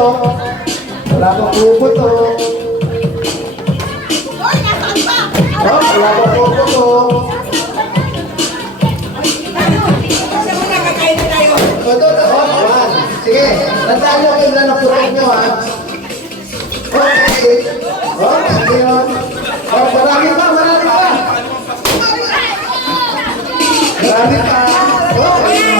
pumuputok. Wala pang pumuputok. Hoy, nasaan ba? Oh, wala pang pumuputok. Kasi muna, kakain na tayo. One. Sige, tandaan nyo kayo na naputok nyo, ha? Okay. Okay, yun. Oh, marami pa, marami pa. Marami pa. Okay.